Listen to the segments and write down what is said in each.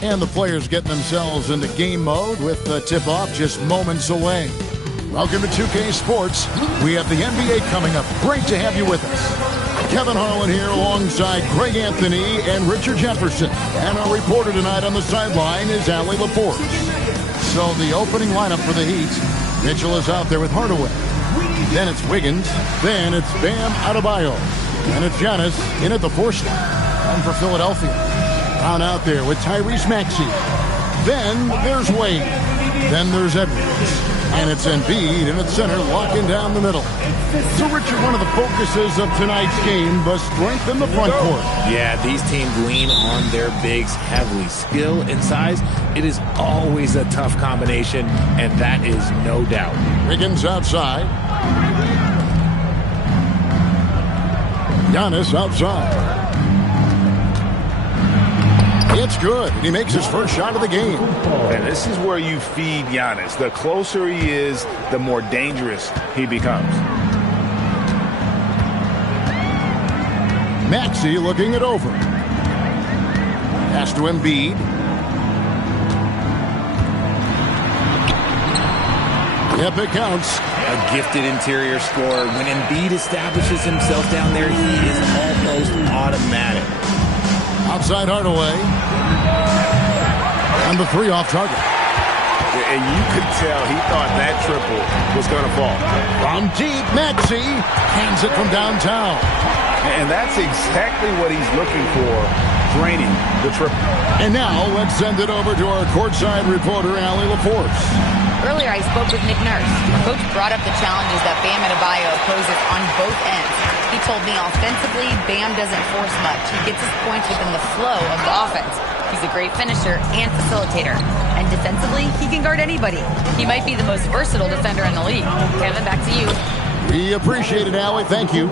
And the players getting themselves into game mode with the tip-off just moments away. Welcome to 2K Sports. We have the NBA coming up. Great to have you with us. Kevin Harlan here alongside Greg Anthony and Richard Jefferson. And our reporter tonight on the sideline is Allie LaForge. So the opening lineup for the Heat. Mitchell is out there with Hardaway. Then it's Wiggins. Then it's Bam Adebayo. And it's Giannis in at the 4 slot. And for Philadelphia. Brown out there with Tyrese Maxey. Then there's Wade. Then there's Edwards. And it's Embiid in at center, locking down the middle. So, Richard, one of the focuses of tonight's game was strength in the front court. Yeah, these teams lean on their bigs heavily. Skill and size, it is always a tough combination, and that is no doubt. Wiggins outside. Giannis outside. It's good. He makes his first shot of the game. And this is where you feed Giannis. The closer he is, the more dangerous he becomes. Maxey looking it over. Pass to Embiid. Yep, it counts. A gifted interior scorer. When Embiid establishes himself down there, he is almost automatic. Outside Hardaway. And the 3 off target. And you could tell he thought that triple was going to fall. From deep, Maxey hands it from downtown. And that's exactly what he's looking for, draining the triple. And now let's send it over to our courtside reporter, Allie LaForce. Earlier, I spoke with Nick Nurse. Coach brought up the challenges that Bam Adebayo poses on both ends. He told me offensively, Bam doesn't force much. He gets his points within the flow of the offense. He's a great finisher and facilitator. And defensively, he can guard anybody. He might be the most versatile defender in the league. Kevin, back to you. We appreciate it, Allie. Thank you.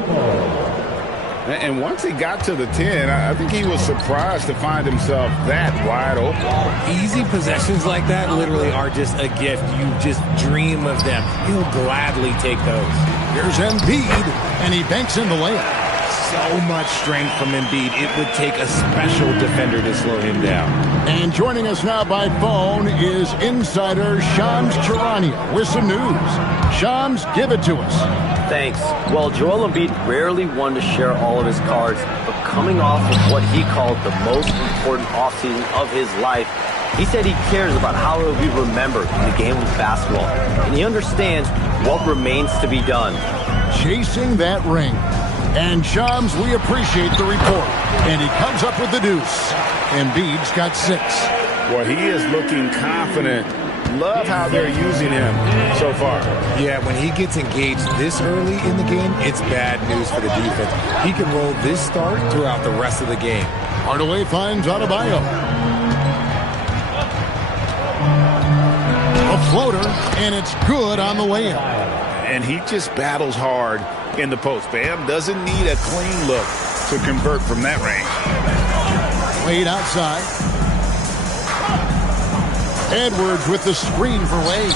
And once he got to the 10, I think he was surprised to find himself that wide open. Easy possessions like that literally are just a gift. You just dream of them. He'll gladly take those. Here's Embiid, and he banks in the layup. So much strength from Embiid. It would take a special defender to slow him down. And joining us now by phone is insider Shams Charania with some news. Shams, give it to us. Thanks. Well, Joel Embiid rarely wanted to share all of his cards, but coming off of what he called the most important offseason of his life, he said he cares about how he'll be remembered in the game of basketball, and he understands what remains to be done. Chasing that ring. And Shams, we appreciate the report. And he comes up with the deuce. Embiid's got 6. Well, he is looking confident. Love how they're using him so far. Yeah, when he gets engaged this early in the game, it's bad news for the defense. He can roll this start throughout the rest of the game. Hardaway finds Adebayo. A floater, and it's good on the layup. And he just battles hard in the post. Bam doesn't need a clean look to convert from that range. Wade outside. Edwards with the screen for Wade.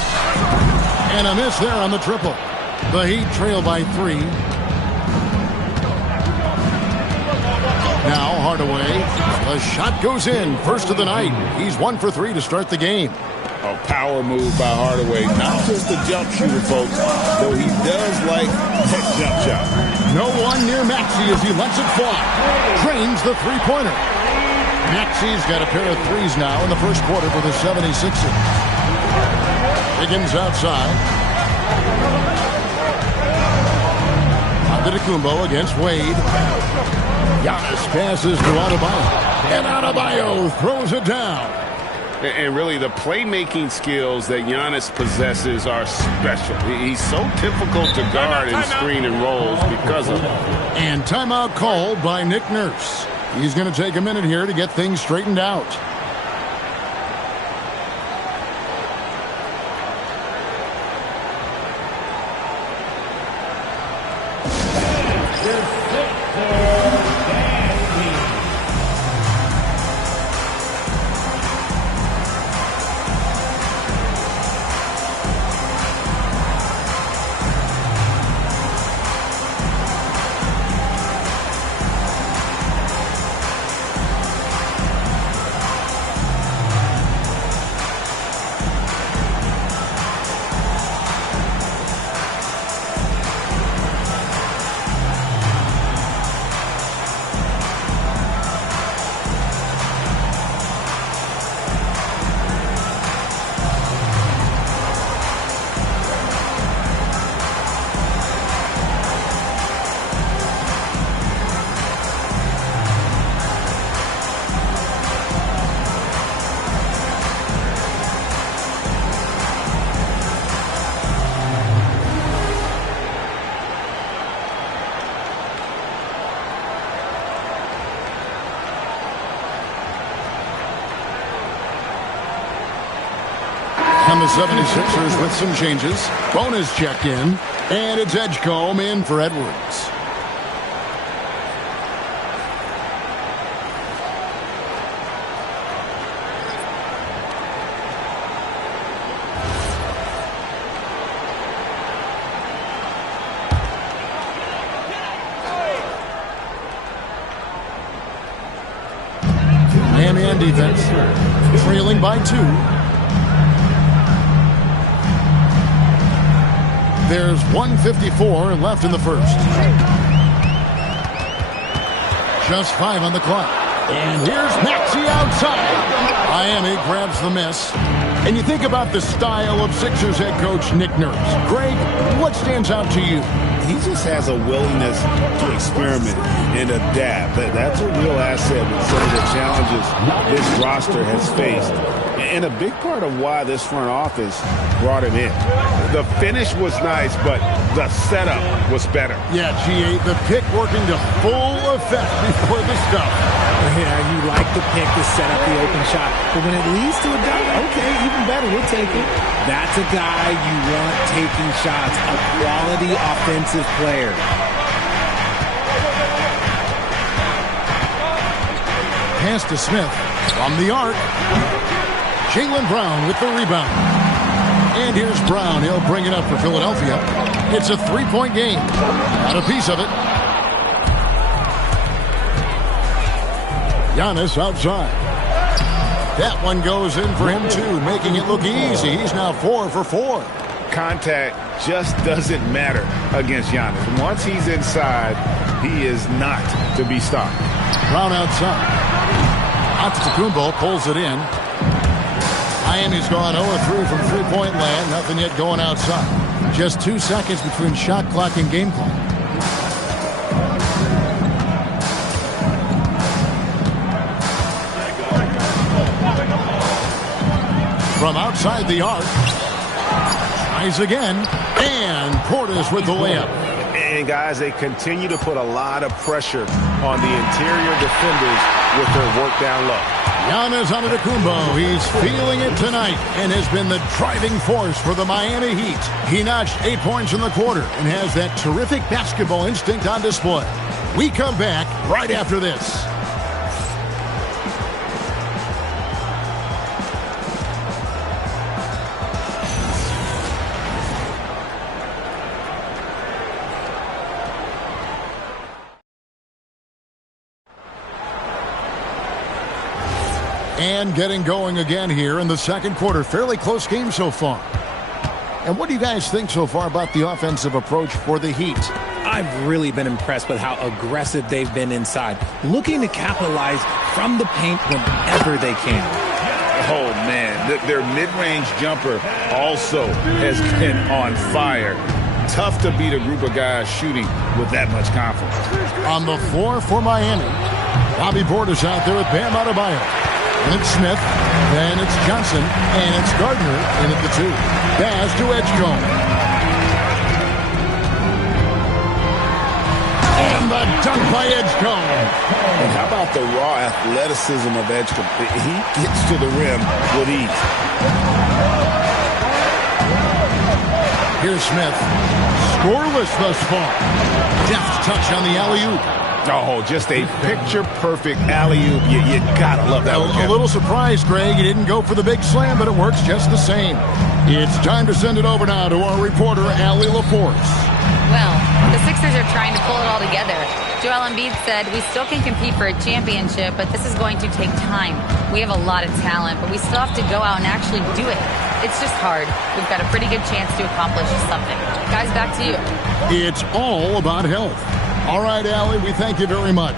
And a miss there on the triple. The Heat trail by 3. Now Hardaway. The shot goes in. First of the night. He's 1 for 3 to start the game. A power move by Hardaway. Not just a jump shooter, folks, though he does like that jump shot. No one near Maxey as he lets it fly. Drains the three-pointer. Maxey's got a pair of 3s now in the first quarter for the 76ers. Wiggins outside. Antetokounmpo against Wade. Giannis passes to Adebayo. And Adebayo throws it down. And really, the playmaking skills that Giannis possesses are special. He's so difficult to guard in screen and rolls because of it. And timeout called by Nick Nurse. He's going to take a minute here to get things straightened out. come the 76ers with some changes. Bonus checked in, and it's Edgecombe in for Edwards. Man defense, trailing by 2. There's 1:54 left in the first. Just 5 on the clock. And here's Maxey outside. Miami grabs the miss. And you think about the style of Sixers head coach Nick Nurse. Greg, what stands out to you? He just has a willingness to experiment and adapt. That's a real asset with some of the challenges this roster has faced. And a big part of why this front office brought him in. The finish was nice, but the setup was better. Yeah, GA, the pick working to full effect before the stuff. Yeah, you like the pick to set up the open shot. But when it leads to a dunk, okay, even better, we'll take it. That's a guy you want taking shots, a quality offensive player. Pass to Smith from the arc. Jaylen Brown with the rebound. And here's Brown. He'll bring it up for Philadelphia. It's a 3-point game. Got a piece of it. Giannis outside. That one goes in for him, too, making it look easy. He's now 4 for 4. Contact just doesn't matter against Giannis. Once he's inside, he is not to be stopped. Brown outside. Antetokounmpo pulls it in. Miami's gone 0-3 from three-point land. Nothing yet going outside. Just 2 seconds between shot clock and game clock. From outside the arc. Tries again. And Portis with the layup. And, guys, they continue to put a lot of pressure on the interior defenders with their work down low. Giannis Antetokounmpo, he's feeling it tonight and has been the driving force for the Miami Heat. He notched 8 points in the quarter and has that terrific basketball instinct on display. We come back right after this. And getting going again here in the second quarter. Fairly close game so far. And what do you guys think so far about the offensive approach for the Heat? I've really been impressed with how aggressive they've been inside, looking to capitalize from the paint whenever they can. Oh, man, their mid-range jumper also has been on fire. Tough to beat a group of guys shooting with that much confidence. On the floor for Miami, Bobby Portis out there with Bam Adebayo. And it's Smith, then it's Johnson, and it's Gardner in at the 2. Pass to Edgecombe. And the dunk by Edgecombe. And how about the raw athleticism of Edgecombe? He gets to the rim with ease. Here's Smith. Scoreless thus far. Deft touch on the alley-oop. Oh, just a picture-perfect alley-oop. You gotta love that one, A little surprised, Greg. He didn't go for the big slam, but it works just the same. It's time to send it over now to our reporter, Allie LaForce. Well, the Sixers are trying to pull it all together. Joel Embiid said, we still can compete for a championship, but this is going to take time. We have a lot of talent, but we still have to go out and actually do it. It's just hard. We've got a pretty good chance to accomplish something. Guys, back to you. It's all about health. All right, Allie, we thank you very much.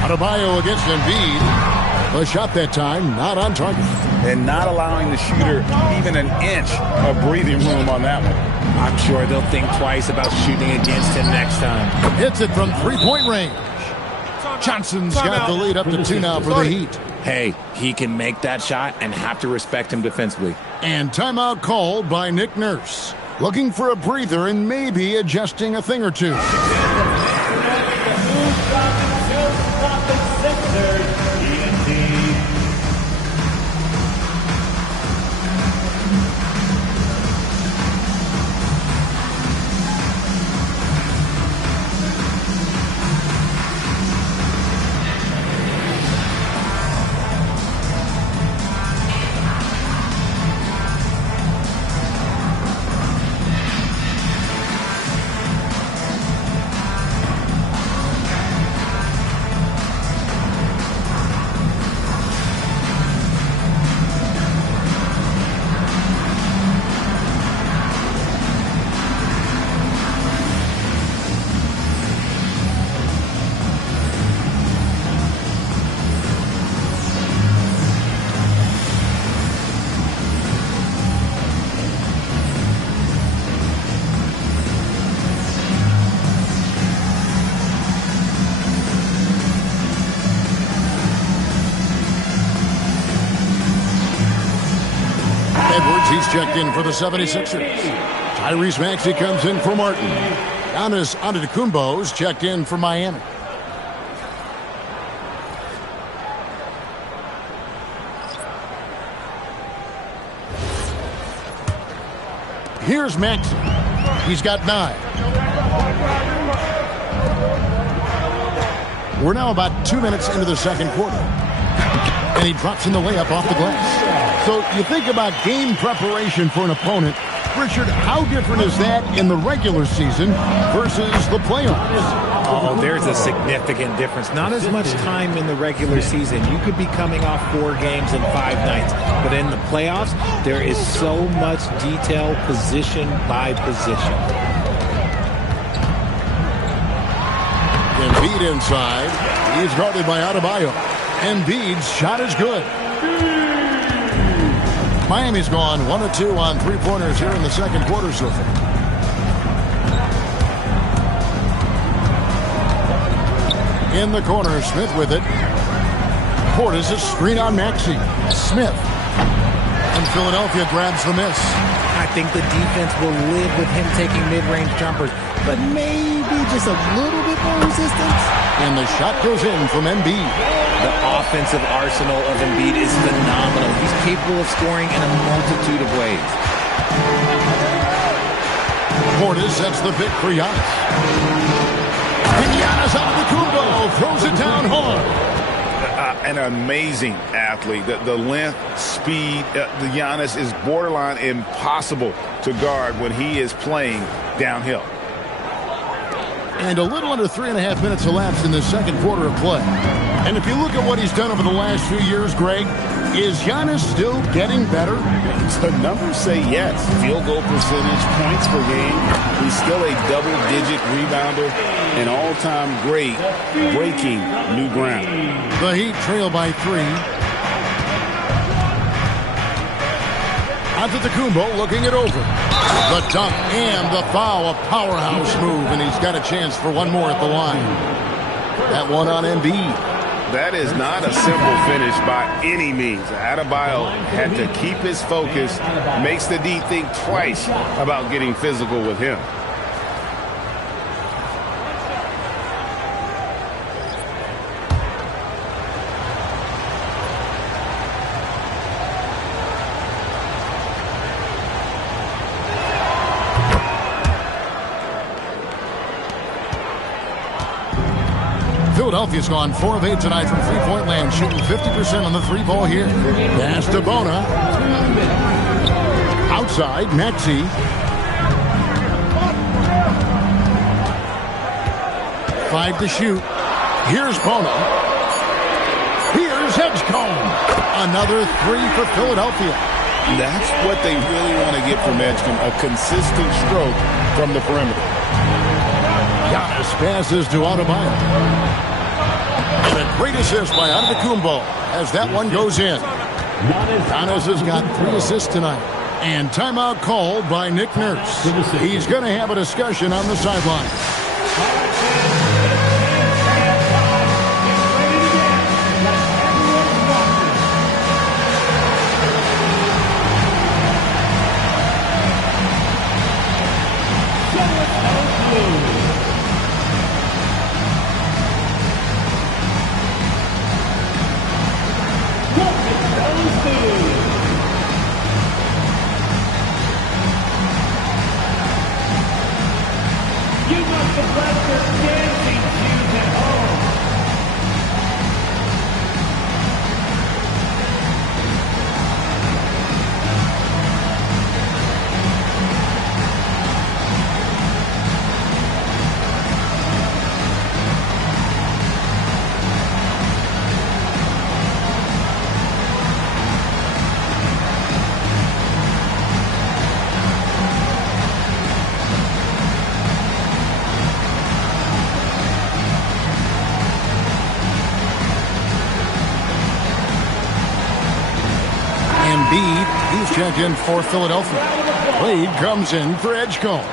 Adebayo against Embiid. A shot that time, not on target. And not allowing the shooter even an inch of breathing room on that one. I'm sure they'll think twice about shooting against him next time. Hits it from three-point range. Johnson's got the lead up to 2 now for the Heat. Hey, he can make that shot and have to respect him defensively. And timeout called by Nick Nurse. Looking for a breather and maybe adjusting a thing or two. Edwards, he's checked in for the 76ers. Tyrese Maxey comes in for Martin. Giannis Antetokounmpo's checked in for Miami. Here's Maxey. He's got 9. We're now about 2 minutes into the second quarter. And he drops in the layup off the glass. So you think about game preparation for an opponent. Richard, how different is that in the regular season versus the playoffs? Oh, there's a significant difference. Not as much time in the regular season. You could be coming off 4 games in 5 nights. But in the playoffs, there is so much detail position by position. Embiid inside. He's guarded by Adebayo. Embiid's shot is good. Miami's gone 1 of 2 on 3-pointers here in the second quarter so far. In the corner, Smith with it. Portis a screen on Maxey. Smith. And Philadelphia grabs the miss. I think the defense will live with him taking mid-range jumpers, but maybe just a little bit more resistance. And the shot goes in from Embiid. The offensive arsenal of Embiid is phenomenal. He's capable of scoring in a multitude of ways. Portis sets the pick for Giannis. And Giannis Antetokounmpo throws it down hard. An amazing athlete. The length, speed, the Giannis is borderline impossible to guard when he is playing downhill. And a little under 3.5 minutes elapsed in the second quarter of play. And if you look at what he's done over the last few years, Greg, is Giannis still getting better? The numbers say yes. Field goal percentage, points per game. He's still a double-digit rebounder, an all-time great, breaking new ground. The Heat trail by 3. Antetokounmpo looking it over. The dunk and the foul, a powerhouse move, and he's got a chance for one more at the line. That one on Embiid. That is not a simple finish by any means. Adebayo had to keep his focus, makes the D think twice about getting physical with him. Philadelphia's gone 4 of 8 tonight from three-point land, shooting 50% on the 3-ball here. Pass to Bona. Outside, Maxey. Five to shoot. Here's Bona. Here's Edgecombe. Another 3 for Philadelphia. That's what they really want to get from Edgecombe, a consistent stroke from the perimeter. Giannis passes to Adebayo. And a great assist by Antetokounmpo as that one goes in. Giannis has got 3 assists tonight. And timeout called by Nick Nurse. He's going to have a discussion on the sideline. He's checked in for Philadelphia. Wade comes in for Edgecombe.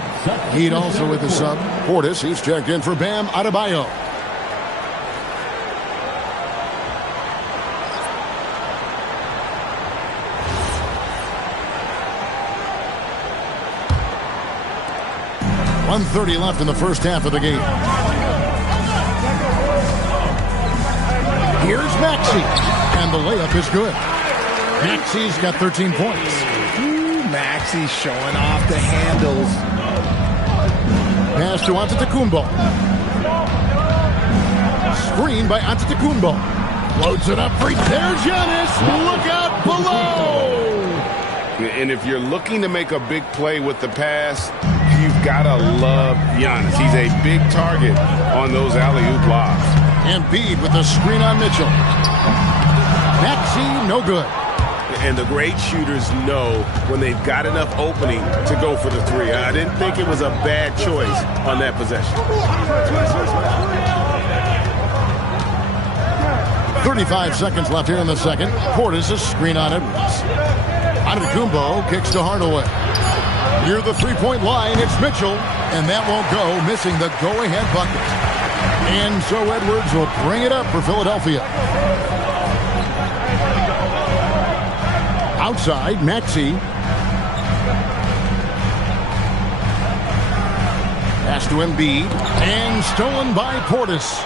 Heat also with the sub. Portis, he's checked in for Bam Adebayo. 1:30 left in the first half of the game. Here's Maxey, and the layup is good. Maxey's got 13 points. Ooh, Maxey showing off the handles. Pass to Antetokounmpo. Screen by Antetokounmpo. Loads it up. There's Giannis. Look out below. And if you're looking to make a big play with the pass, you've got to love Giannis. He's a big target on those alley-oop lobs. Embiid with the screen on Mitchell. Maxey, no good. And the great shooters know when they've got enough opening to go for the three. I didn't think it was a bad choice on that possession. 35 seconds left here in the second. Portis, a screen on Edwards. Antetokounmpo kicks to Hardaway. Near the three-point line, it's Mitchell, and that won't go, missing the go-ahead bucket. And so Edwards will bring it up for Philadelphia. Outside, Maxey. Pass to Embiid, and stolen by Portis.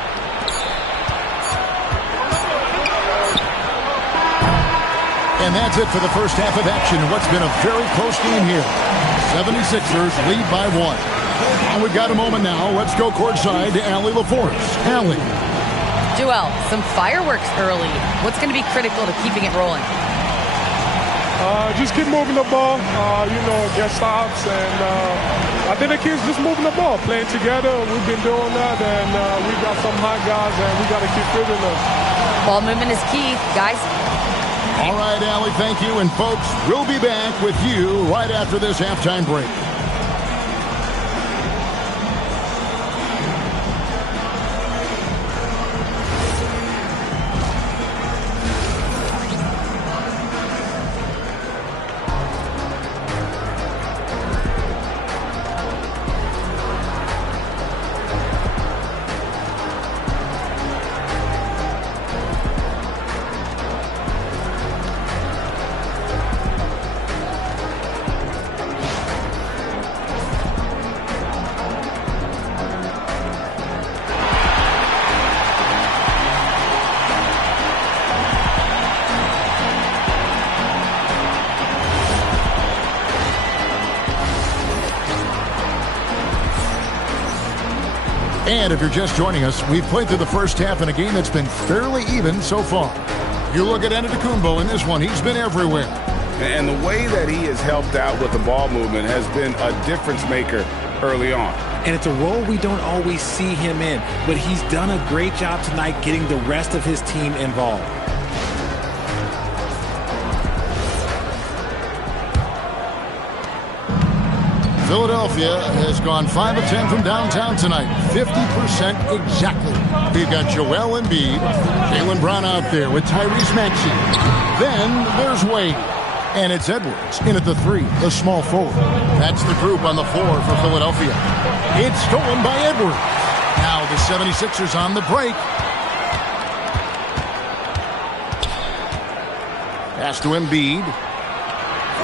And that's it for the first half of action in what's been a very close game here. 76ers lead by 1. And we've got a moment now. Let's go courtside to Allie LaForce. Allie. Joel, some fireworks early. What's going to be critical to keeping it rolling? Just keep moving the ball, get stops, and I think the kids just moving the ball, playing together. We've been doing that, and we got some hot guys, and we got to keep fitting them. Ball movement is key, guys. All right, Allie, thank you. And, folks, we'll be back with you right after this halftime break. And if you're just joining us, we've played through the first half in a game that's been fairly even so far. You look at Antetokounmpo in this one, he's been everywhere. And the way that he has helped out with the ball movement has been a difference maker early on. And it's a role we don't always see him in, but he's done a great job tonight getting the rest of his team involved. Philadelphia has gone 5 of 10 from downtown tonight. 50% exactly. We've got Joel Embiid, Jaylen Brown out there with Tyrese Maxey. Then there's Wade. And it's Edwards in at the 3, the small forward. That's the group on the floor for Philadelphia. It's stolen by Edwards. Now the 76ers on the break. Pass to Embiid.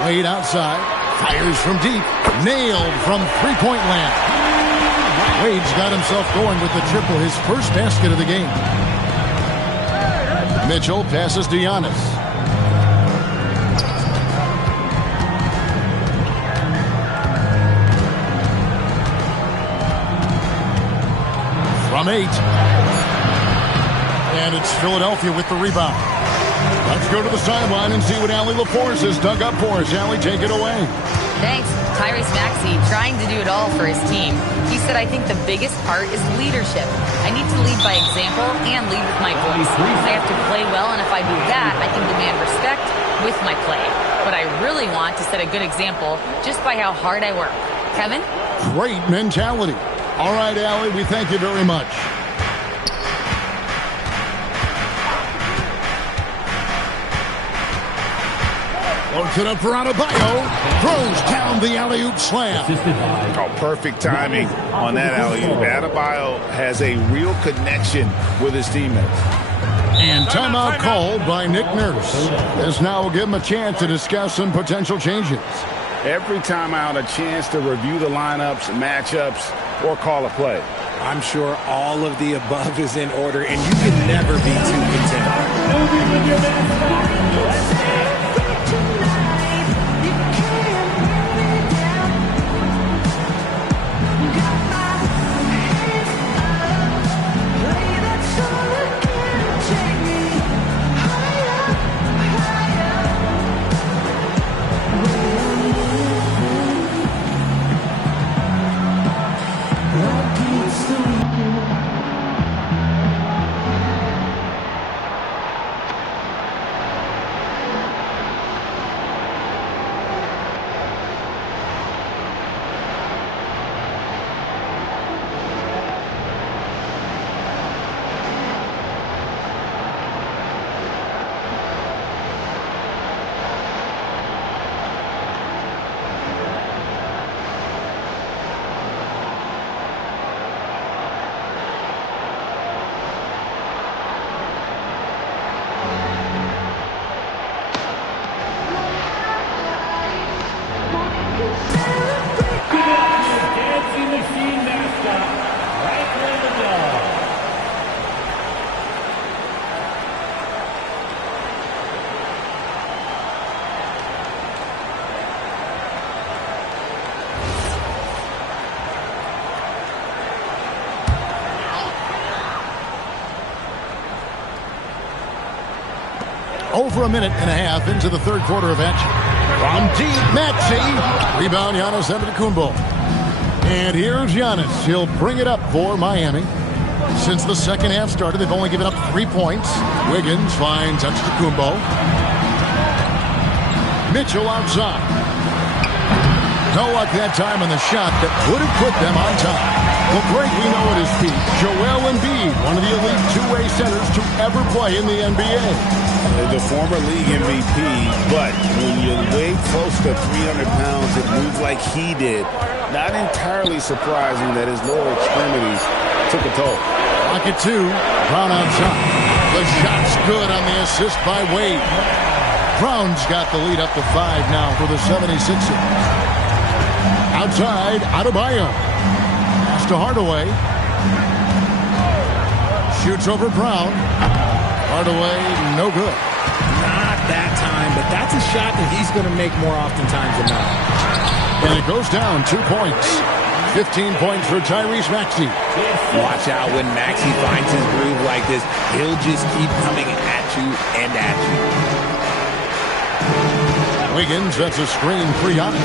Wade outside. Fires from deep. Nailed from three-point land. Wade's got himself going with the triple, his first basket of the game. Mitchell passes to Giannis. From 8. And it's Philadelphia with the rebound. Let's go to the sideline and see what Allie LaForce has dug up for us. Allie, take it away. Thanks. Tyrese Maxey trying to do it all for his team. He said, I think the biggest part is leadership. I need to lead by example and lead with my voice. I have to play well, and if I do that, I can demand respect with my play. But I really want to set a good example just by how hard I work. Kevin? Great mentality. All right, Allie, we thank you very much. Loads it up for Adebayo. Throws down the alley-oop slam. Oh, perfect timing on that alley-oop. Adebayo has a real connection with his teammates. And timeout called by Nick Nurse. This now will give him a chance to discuss some potential changes. every timeout a chance to review the lineups, matchups, or call a play. I'm sure all of the above is in order, and you can never be too content. Over a minute and a half into the third quarter of action. From deep, Maxey. Rebound, Giannis Antetokounmpo. And here's Giannis. He'll bring it up for Miami. Since the second half started, they've only given up 3 points. Wiggins finds Antetokounmpo. Mitchell outside. No luck that time on the shot that would have put them on top. Well, great, we know at his peak. Joel Embiid, one of the elite two-way centers to ever play in the NBA. The former league MVP, but when you weigh close to 300 pounds and move like he did, not entirely surprising that his lower extremities took a toll. Pocket two, Brown outside. The shot's good on the assist by Wade. Brown's got the lead up to 5 now for the 76ers. Outside, Adebayo. Pass to Hardaway. Shoots over Brown. Hardaway, no good. Not that time, but that's a shot that he's going to make more oftentimes than not. And it goes down 2 points. 15 points for Tyrese Maxey. Watch out when Maxey finds his groove like this. He'll just keep coming at you and at you. Wiggins, that's a screen for Giannis.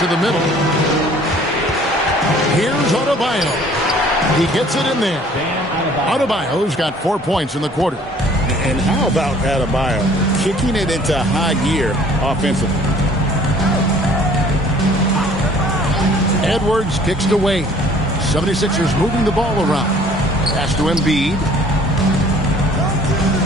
To the middle. Here's Adebayo. He gets it in there. Adebayo's got 4 points in the quarter. And how about Adebayo kicking it into high gear offensively? Edwards kicks to Wade. 76ers moving the ball around. Pass to Embiid.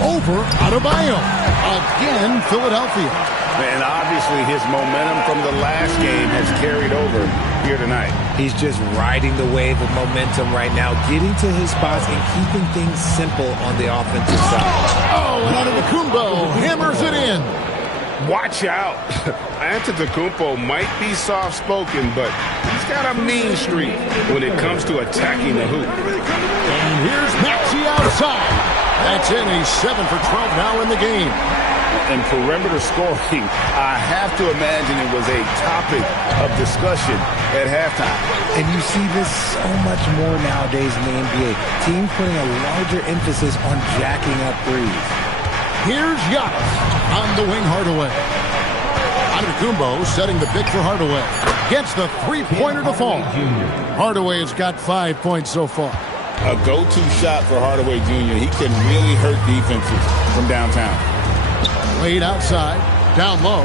Over Adebayo. Again, Philadelphia. And obviously his momentum from the last game has carried over here tonight. He's just riding the wave of momentum right now, getting to his spots and keeping things simple on the offensive side. Oh, and Antetokounmpo hammers it in. Watch out. Antetokounmpo might be soft-spoken, but he's got a mean streak when it comes to attacking the hoop. And here's Maxey outside. That's in. He's 7 for 12 now in the game. And perimeter scoring, I have to imagine it was a topic of discussion at halftime. And you see this so much more nowadays in the NBA. Teams putting a larger emphasis on jacking up threes. Here's Giannis on the wing, Hardaway. Antetokounmpo setting the pick for Hardaway. Gets the three-pointer to fall. Hardaway has got 5 points so far. A go-to shot for Hardaway Jr. He can really hurt defenses from downtown. Wade outside, down low.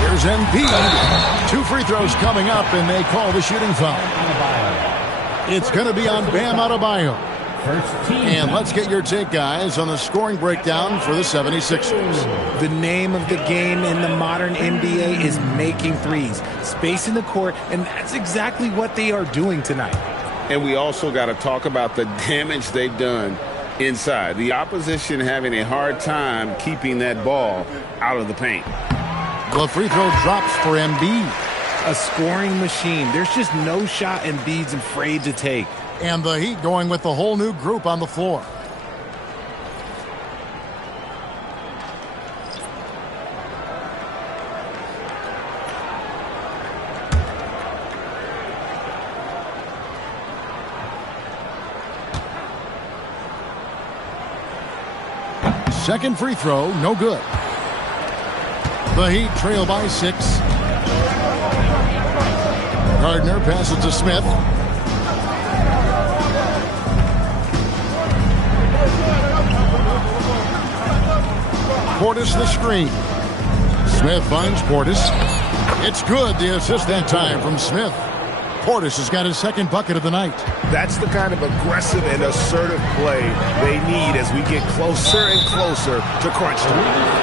Here's Embiid. 2 free throws coming up, and they call the shooting foul. It's going to be on Bam Adebayo. And let's get your take, guys, on the scoring breakdown for the 76ers. The name of the game in the modern NBA is making threes, spacing the court, and that's exactly what they are doing tonight. And we also got to talk about the damage they've done inside. The opposition having a hard time keeping that ball out of the paint. The free throw drops for Embiid. A scoring machine. There's just no shot Embiid's afraid to take. And the Heat going with the whole new group on the floor. Second free throw, no good. The Heat trail by 6. Gardner passes to Smith. Portis the screen. Smith finds Portis. It's good. The assist that time from Smith. Portis has got his second bucket of the night. That's the kind of aggressive and assertive play they need as we get closer and closer to crunch time.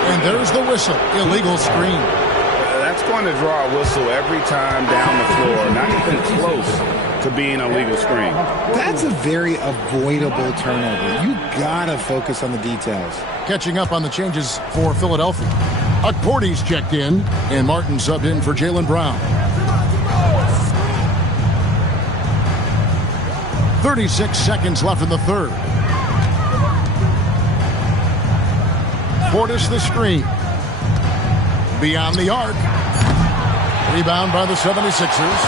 And there's the whistle. Illegal screen. That's going to draw a whistle every time down the floor. Not even close to being a legal screen. That's a very avoidable turnover. You gotta focus on the details. Catching up on the changes for Philadelphia. Portis checked in, and Martin subbed in for Jaylen Brown. 36 seconds left in the third. Portis the screen. Beyond the arc. Rebound by the 76ers.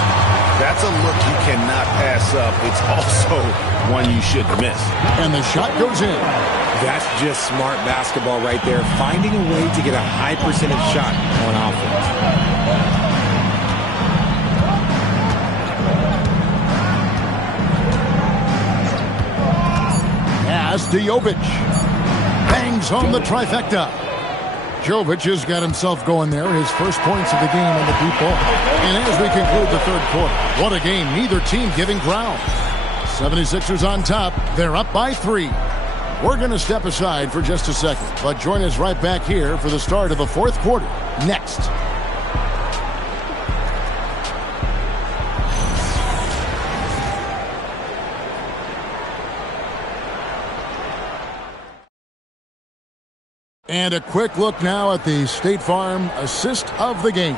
That's a look you cannot pass up. It's also one you should miss. And the shot goes in. That's just smart basketball right there. Finding a way to get a high percentage shot on offense. To Jovic. Bangs home the trifecta. Jovic has got himself going there. His first points of the game on the deep ball. And as we conclude the third quarter, what a game. Neither team giving ground. 76ers on top. They're up by 3. We're going to step aside for just a second, but join us right back here for the start of the fourth quarter. Next. And a quick look now at the State Farm assist of the game.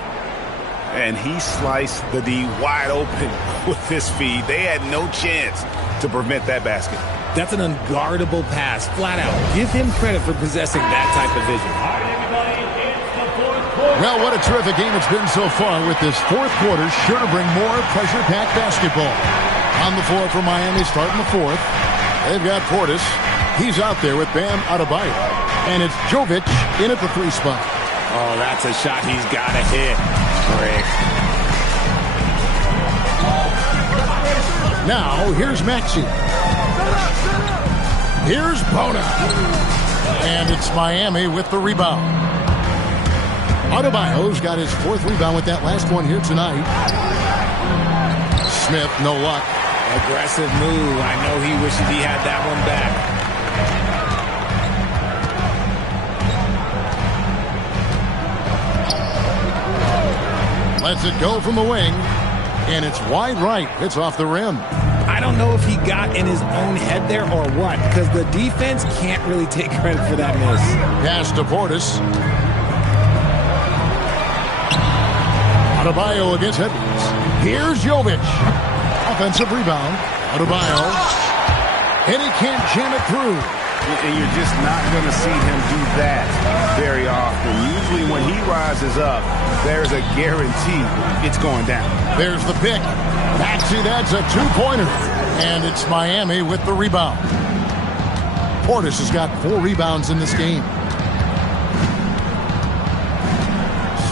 And he sliced the D wide open with his feed. They had no chance to prevent that basket. That's an unguardable pass, flat out. Give him credit for possessing that type of vision. Well, what a terrific game it's been so far with this fourth quarter. Sure to bring more pressure-packed basketball. On the floor for Miami starting the fourth. They've got Portis. He's out there with Bam Adebayo. And it's Jovic in at the 3 spot. Oh, that's a shot he's got to hit. Great. Now, here's Maxey. Here's Bona. And it's Miami with the rebound. Adebayo's got his 4th rebound with that last one here tonight. Smith, no luck. Aggressive move. I know he wishes he had that one back. Lets it go from the wing, and it's wide right. It's off the rim. I don't know if he got in his own head there or what, because the defense can't really take credit for that miss. Pass to Portis. Adebayo against Edwards. Here's Jovic. Offensive rebound. Adebayo. And he can't jam it through. And you're just not going to see him do that very often. Usually when he rises up, there's a guarantee it's going down. There's the pick. Maxey, that's a 2-pointer. And it's Miami with the rebound. Portis has got 4 rebounds in this game.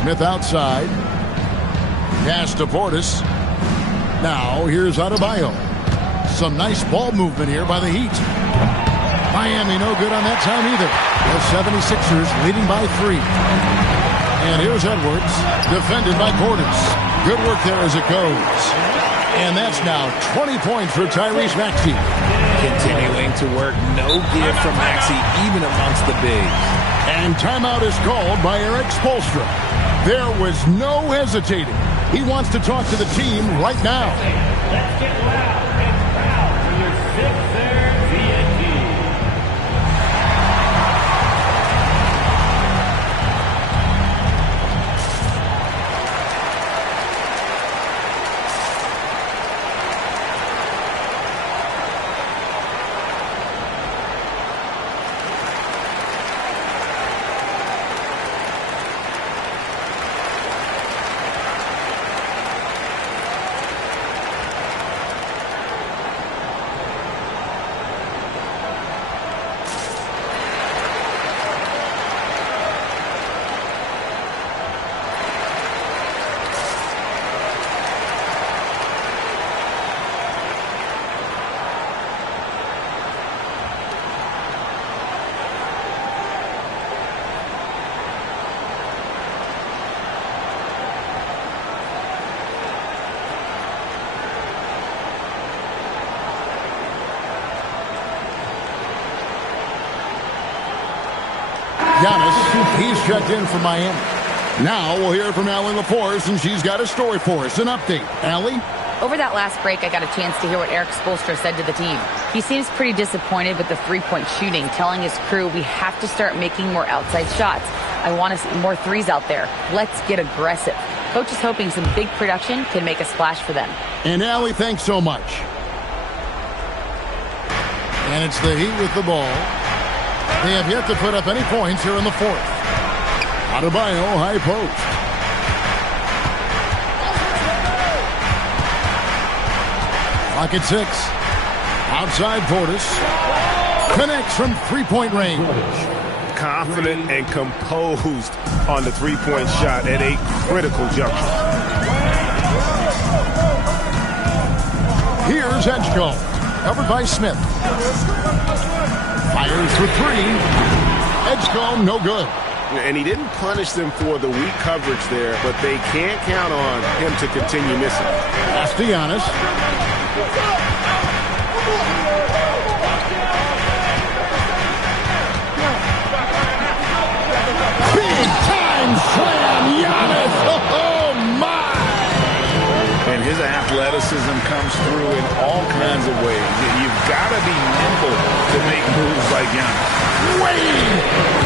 Smith outside. Pass to Portis. Now here's Adebayo. Some nice ball movement here by the Heat. Miami no good on that time either. The 76ers leading by 3. And here's Edwards, defended by Portis. Good work there as it goes. And that's now 20 points for Tyrese Maxey. Continuing to work, no give from Maxey, even amongst the bigs. And timeout is called by Eric Spoelstra. There was no hesitating. He wants to talk to the team right now. Let's get loud and proud for your 6th third VAT. Giannis, he's checked in for Miami. Now we'll hear from Allie LaForce, and she's got a story for us. An update. Allie? Over that last break, I got a chance to hear what Eric Spoelstra said to the team. He seems pretty disappointed with the three-point shooting, telling his crew we have to start making more outside shots. I want to see more threes out there. Let's get aggressive. Coach is hoping some big production can make a splash for them. And Allie, thanks so much. And it's the Heat with the ball. They have yet to put up any points here in the fourth. Adebayo, high post. Clock at 6. Outside Portis. Connects from three-point range. Confident and composed on the three-point shot at a critical juncture. Here's Edgecombe. Covered by Smith. Fires for three. Edgecombe, no good. And he didn't punish them for the weak coverage there, but they can't count on him to continue missing. Pass to Giannis. Big time slam, Giannis. Oh my! And his athleticism comes through in all kinds of ways. You've got to be nimble to make moves like Giannis. Wade!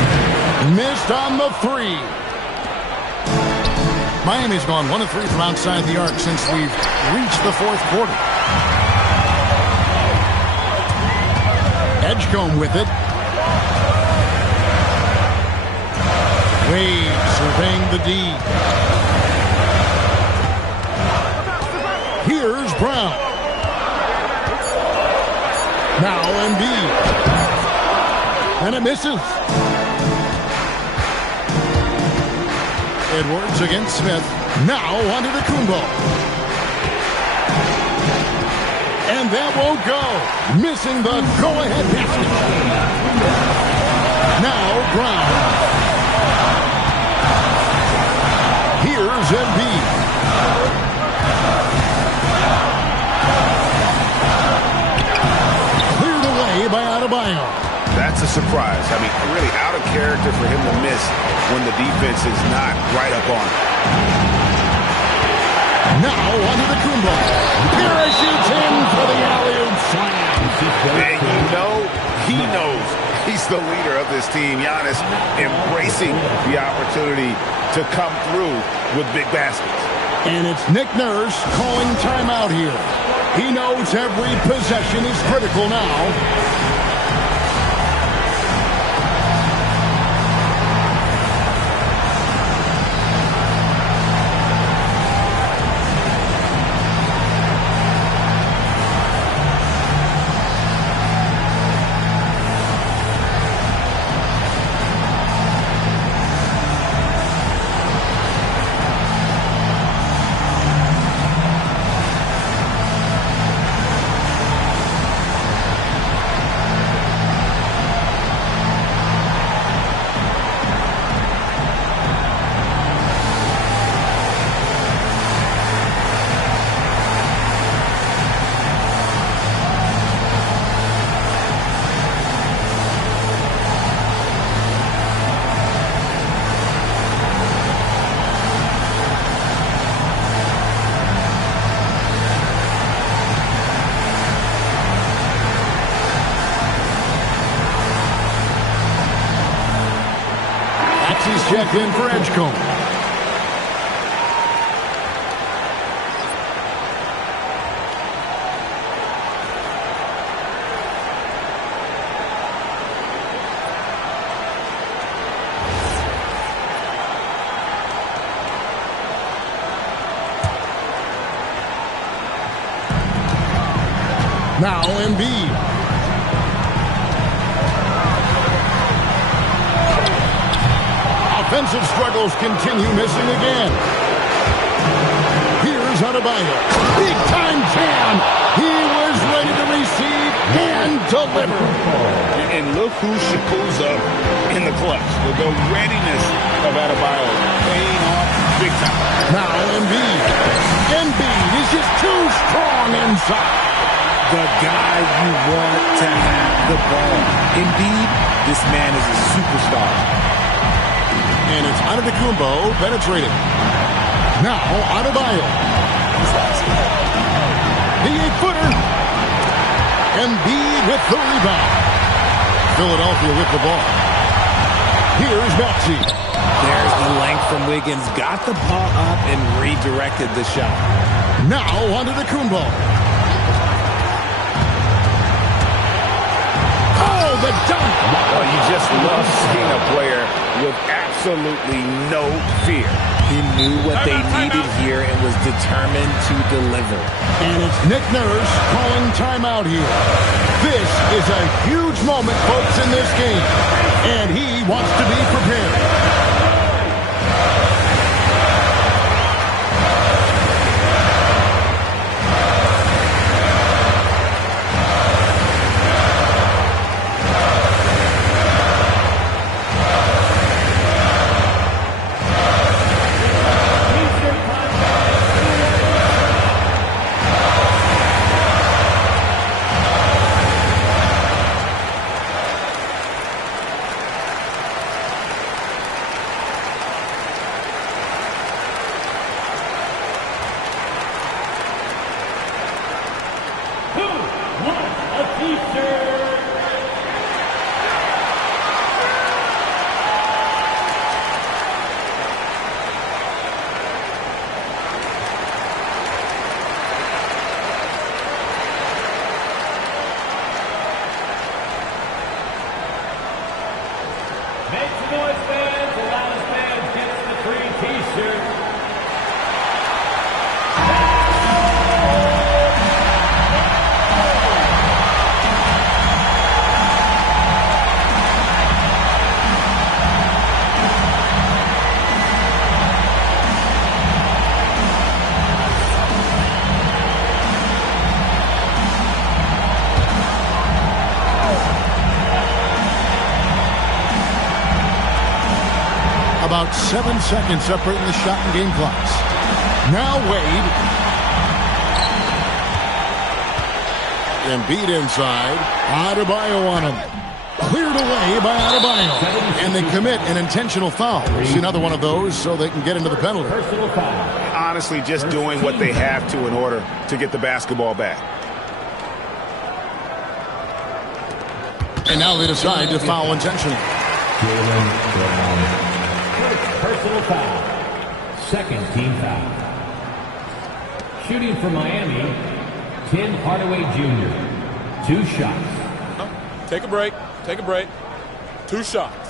Missed on the three. Miami's gone 1 of 3 from outside the arc since we've reached the fourth quarter. Edgecombe with it. Wade surveying the D. Here's Brown. Now Embiid. And it misses. Edwards against Smith. Now onto the Kumbo. And that won't go. Missing the go-ahead basket. Now Brown. Here's Embiid. Cleared away by Adebayo. That's a surprise. I mean, really out of character for him to miss when the defense is not right up on him. Now onto the Kumbo. Parachutes in for the alley-oop slam. And you know, he knows he's the leader of this team. Giannis embracing the opportunity to come through with big baskets. And it's Nick Nurse calling timeout here. He knows every possession is critical now. He's checked in for Edgecombe. Now Embiid. Offensive struggles continue, missing again. Here's Adebayo. Big time jam. He was ready to receive and deliver. And look who shows up in the clutch. The readiness of Adebayo paying off big time. Now Embiid. Embiid is just too strong inside. The guy you want to have the ball. Embiid, this man is a superstar. And it's Antetokounmpo penetrating. Now, Adebayo. The 8-footer. Embiid with the rebound. Philadelphia with the ball. Here's Maxey. There's the length from Wiggins. Got the ball up and redirected the shot. Now, Antetokounmpo. Oh, the dunk. Well, you just love seeing a player with absolutely no fear. He knew what they needed here and was determined to deliver. And it's Nick Nurse calling timeout here. This is a huge moment, folks, in this game. And he wants to be prepared. About 7 seconds separating the shot and game clocks. Now Wade. Embiid inside. Adebayo on him. Cleared away by Adebayo. And they commit an intentional foul. See another one of those so they can get into the penalty. Honestly, just doing what they have to in order to get the basketball back. And now they decide to foul intentionally. Personal foul. Second team foul. Shooting for Miami, Tim Hardaway Jr. 2 shots. Take a break. Take a break. 2 shots.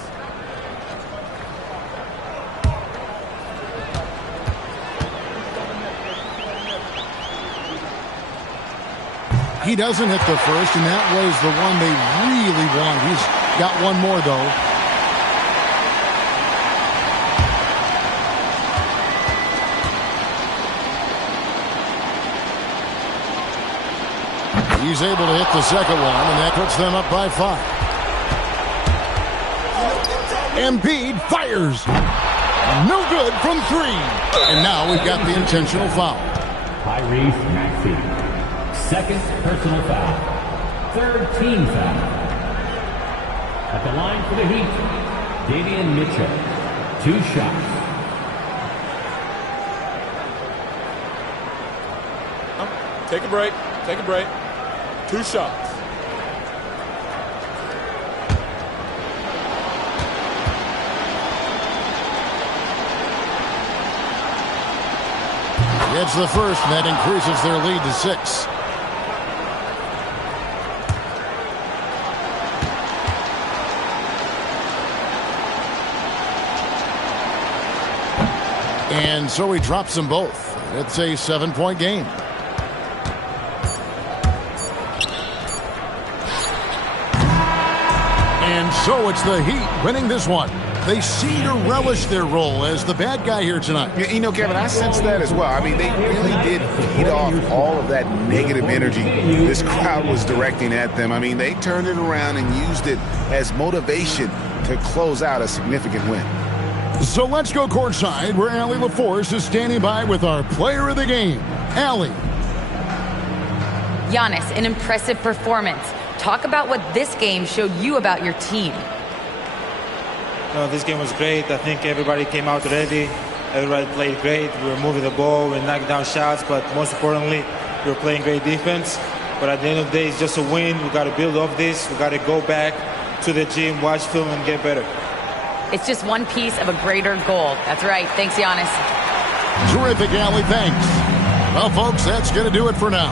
He doesn't hit the first, and that was the one they really want. He's got one more, though. He's able to hit the second one, and that puts them up by 5. Embiid fires. No good from 3. And now we've got the intentional foul. Tyrese Maxey. Second personal foul. Third team foul. At the line for the Heat, Davion Mitchell. 2 shots. Take a break. Take a break. 2 shots. Gets the first, and that increases their lead to 6. And so he drops them both. It's a 7-point game. And so it's the Heat winning this one. They seem to relish their role as the bad guy here tonight. You know, Kevin, I sense that as well. I mean, they really did feed off all of that negative energy this crowd was directing at them. I mean, they turned it around and used it as motivation to close out a significant win. So let's go courtside where Allie LaForce is standing by with our player of the game. Allie. Giannis, an impressive performance. Talk about what this game showed you about your team. this game was great. I think everybody came out ready. Everybody played great. We were moving the ball, we knocked down shots, but most importantly, we were playing great defense. But at the end of the day, it's just a win. We got to build off this. We got to go back to the gym, watch film, and get better. It's just one piece of a greater goal. That's right. Thanks, Giannis. Terrific, Allie. Thanks. Well, folks, that's going to do it for now.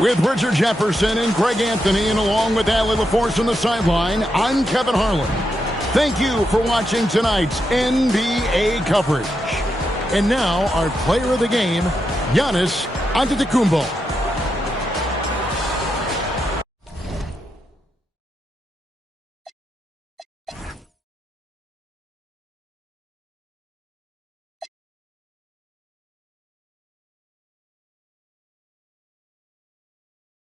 With Richard Jefferson and Greg Anthony, and along with Allie LaForce on the sideline, I'm Kevin Harlan. Thank you for watching tonight's NBA coverage. And now, our player of the game, Giannis Antetokounmpo.